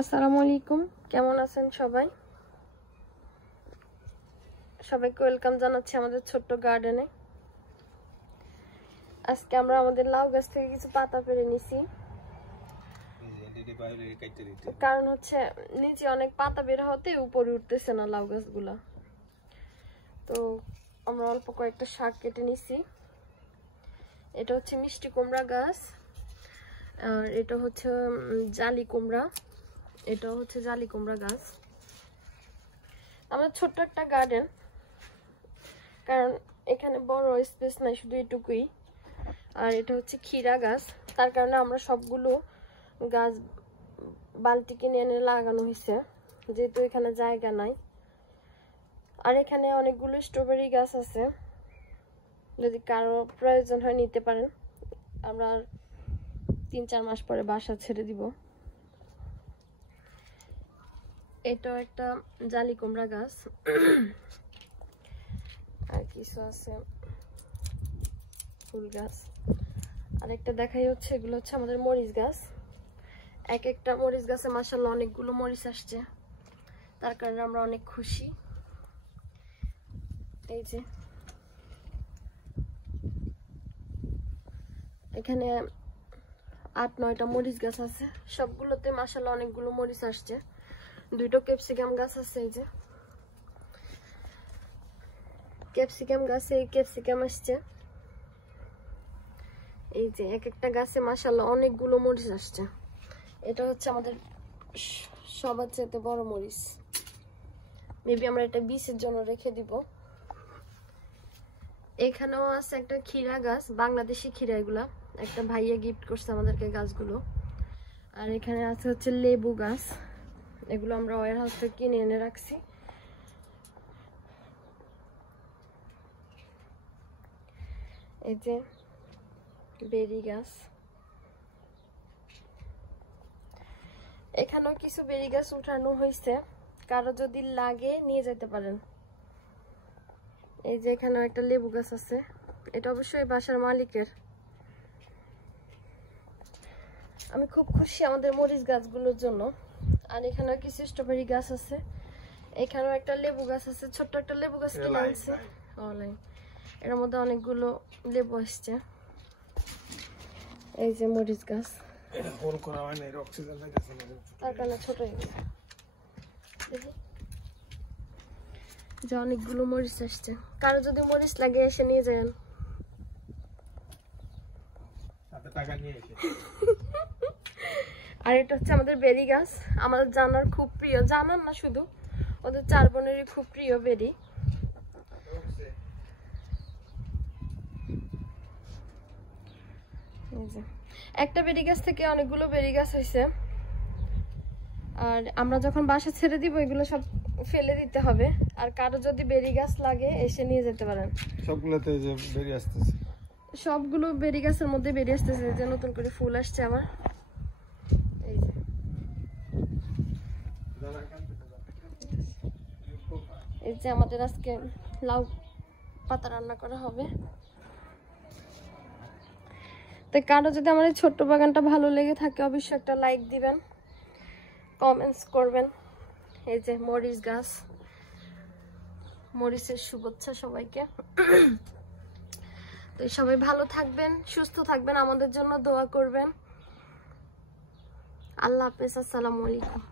আসসালামু আলাইকুম, কেমন আছেন সবাই? সবাইকে ওয়েলকাম জানাচ্ছি আমাদের ছোট্ট গার্ডেনে। আজকে আমরা আমাদের লাউ গাছ থেকে কিছু পাতা পেড়ে নিছি, কারণ হচ্ছে নিচে অনেক পাতা বের হতে উপরে উঠতেছে না লাউ গাছগুলা। তো আমরা অল্প কয়েকটা শাক কেটে নিছি। এটা হচ্ছে মিষ্টি কুমড়া গাছ, আর এটা হচ্ছে জালি কুমড়া, এটা হচ্ছে জালি কুমড়া গাছ। আমাদের ছোট্ট একটা গার্ডেন, কারণ এখানে বড় স্পেস নাই, শুধু এটুকুই। আর এটা হচ্ছে ক্ষীরা গাছ, তার কারণে আমরা সবগুলো গাছ বালতি কিনে এনে লাগানো হয়েছে, যেহেতু এখানে জায়গা নাই। আর এখানে অনেকগুলো স্ট্রবেরি গাছ আছে, যদি কারো প্রয়োজন হয় নিতে পারেন। আমরা 3-4 মাস পরে বাসা ছেড়ে দিব। এটাও একটা জালি কুমড়া গাছ, আর কিছু আছে ফুল গাছ। আর একটা দেখাই হচ্ছে, এগুলো হচ্ছে আমাদের মরিচ গাছ। এক একটা মরিচ গাছে মাশাআল্লাহ অনেকগুলো মরিচ আসছে, তার কারণে আমরা অনেক খুশি। এই যে এখানে 8-9টা মরিচ গাছ আছে, সবগুলোতে মাশাআল্লাহ অনেকগুলো মরিচ আসছে। 2টো ক্যাপসিকাম গাছ আছে, এই যে ক্যাপসিকাম গাছে ক্যাপসিকাম আসছে। এই যে এক একটা গাছে মাশাআল্লাহ অনেকগুলো মরিচ আসছে। এটা হচ্ছে আমাদের সবার চেয়ে বড় মরিচ, মেবি আমরা এটা বীজের জন্য রেখে দিব। এখানেও আছে একটা ক্ষীরা গাছ, বাংলাদেশি ক্ষীরা, এগুলা একটা ভাইয়া গিফট করছে আমাদেরকে গাছগুলো। আর এখানে আছে হচ্ছে লেবু গাছ, এগুলো আমরা ওয়ার হাউস থেকে কিনে এনে রাখছি। এই যে বেরি গাছ, এখানেও কিছু বেরি গাছ উঠানো হয়েছে, কারো যদি লাগে নিয়ে যেতে পারেন। এই যে এখানেও একটা লেবু গাছ আছে, এটা অবশ্যই বাসার মালিকের। আমি খুব খুশি আমাদের মরিচ গাছগুলোর জন্য। আর এখানেও কিছু স্ট্রবেরি গাছ আছে, এখানেও একটা লেবু গাছ আছে, ছোট্ট একটা লেবু গাছ কিনে আনছে অনলাইন। এর মধ্যে অনেকগুলো লেবু আসছে। এই যে মরিচ গাছ, তার কারণে ছোট হয়ে গেছে। দেখি যে অনেকগুলো মরিচ আসছে, কারো যদি মরিচ লাগে এসে নিয়ে যান। আর এটা হচ্ছে আমাদের বেরি গাছ, আমাদের জানার খুব প্রিয়, জানার না শুধু ওদের 4 বোনেরই খুব প্রিয় বেরি। একটা বেরি গাছ থেকে অনেকগুলো বেরি গাছ হয়েছে। আর আমরা যখন বাসা ছেড়ে দিব এগুলো সব ফেলে দিতে হবে, আর কারো যদি বেরি গাছ লাগে এসে নিয়ে যেতে পারেন। সবগুলোতে যে বেরি আসতেছে, সবগুলো বেরি গাছের মধ্যে বেরিয়ে আসতেছে, যে নতুন করে ফুল আসছে আবার। এই যে আমাদের আজকে লাউ পাতা রান্না করা হবে। তো কারো যদি আমাদের ছোট্ট বাগানটা ভালো লেগে থাকে অবশ্যই একটা লাইক দিবেন, কমেন্টস করবেন। এই যে মরিচ গাছ, মরিচের শুভেচ্ছা সবাইকে। তো সবাই ভালো থাকবেন, সুস্থ থাকবেন, আমাদের জন্য দোয়া করবেন। আল্লাহ হাফেজ, আসসালামু আলাইকুম।